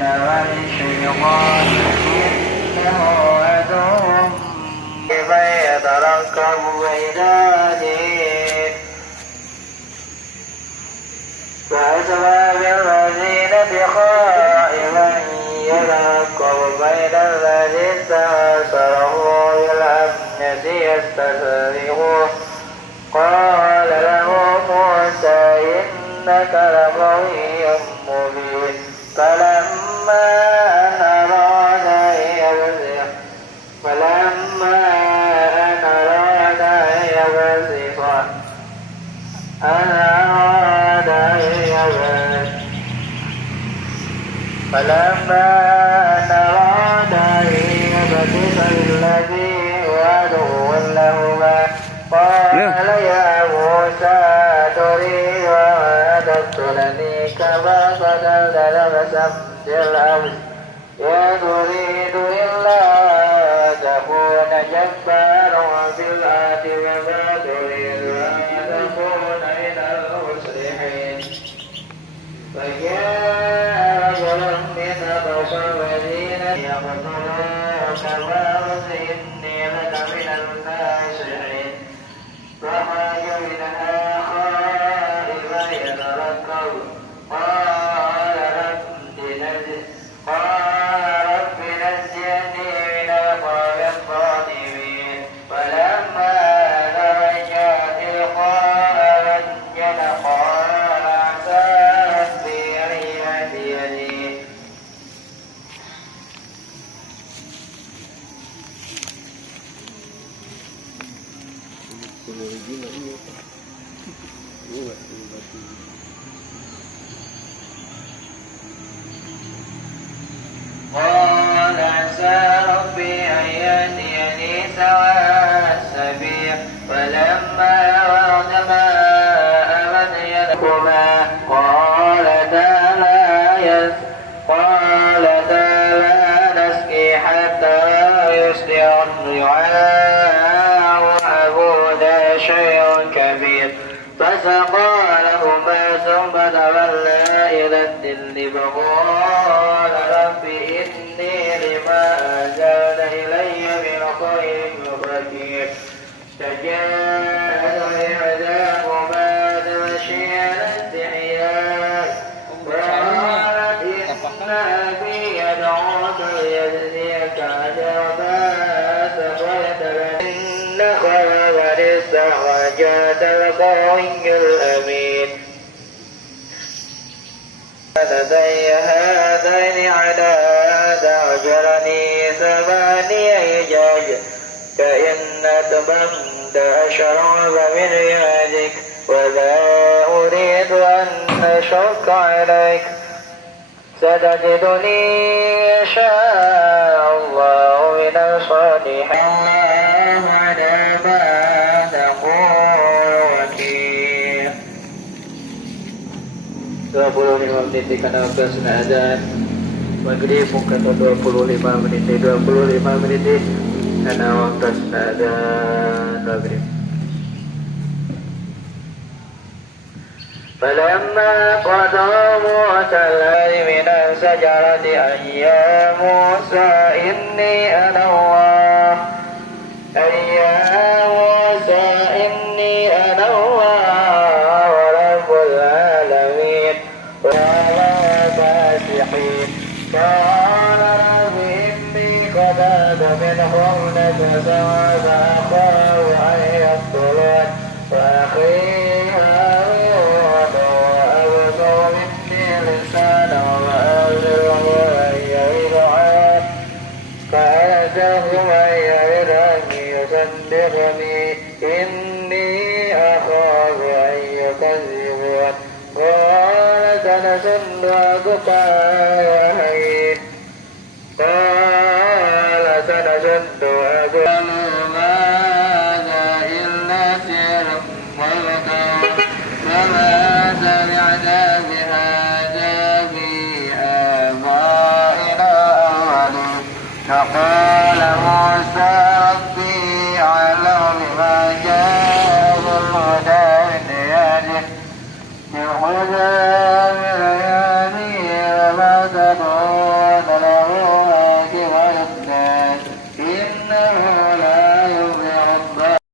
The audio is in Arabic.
والشيطان إنه عدو فيتركب بيناته فأسرى بالمدينة خائفا يترقب بين الذي استأثره بالأمنة يستصرخه قال له موسى إنك لقوي مبين فلما أن أراد أن يبطش الذي هو عدو لهما قال يا موسى تريد أن تقتلني كما قتلت نفسا بالأمس إن تريد إلا أن تكون جبارا في الأرض وما تريد أن تكون من المصلحين فجاء رجل من أقصى المدينة يقتلوك فقال إني لك من الناصحين فخرج منها خائفا يترقب قال رب نجني من القوم الظالمين فلما توجه تلقاء مدين قال عسى ربي أن يهديني قال عسى ربي أن يهديني سواء السبيل فلما ورد ماء مدين لهما قالتا لا نسقي حتى يصدر الرعاء وأبونا شيء كبير فسقى لهما ثم تولى إلى الظل فقال رب إني لما أنزلت إلي من خير فقير فجاءت إحداهما تمشي على استحياء وقالت إن أبي يدعوك ليجزيك أجر ما سقيت له إنك لمن استخرجت القوي الأمين لدي هذين على تعجلني 8 حجاج فإن أتممت 10 فمن عندك ولا أريد أن أشق عليك ستجدني إن شاء الله من الصالحين الله على ما تقول وكيل 25 menit karena sudah azan maghrib mungkin 25 menit karena waktu sudah azan maghrib. فلما قضى موسى الليل من الشجرة أن يا موسى إني أنا الله رب العالمين ولا فاسقين قال رب إني قتلت منهم نفسا فأخاف أن يقتلون وأخي هارون وأبصر مني لسانا وأبصره أن يرعى فأرجوه أن يرعني يصدقني إني أخاف أن يكذبون قال سنشد أكفاك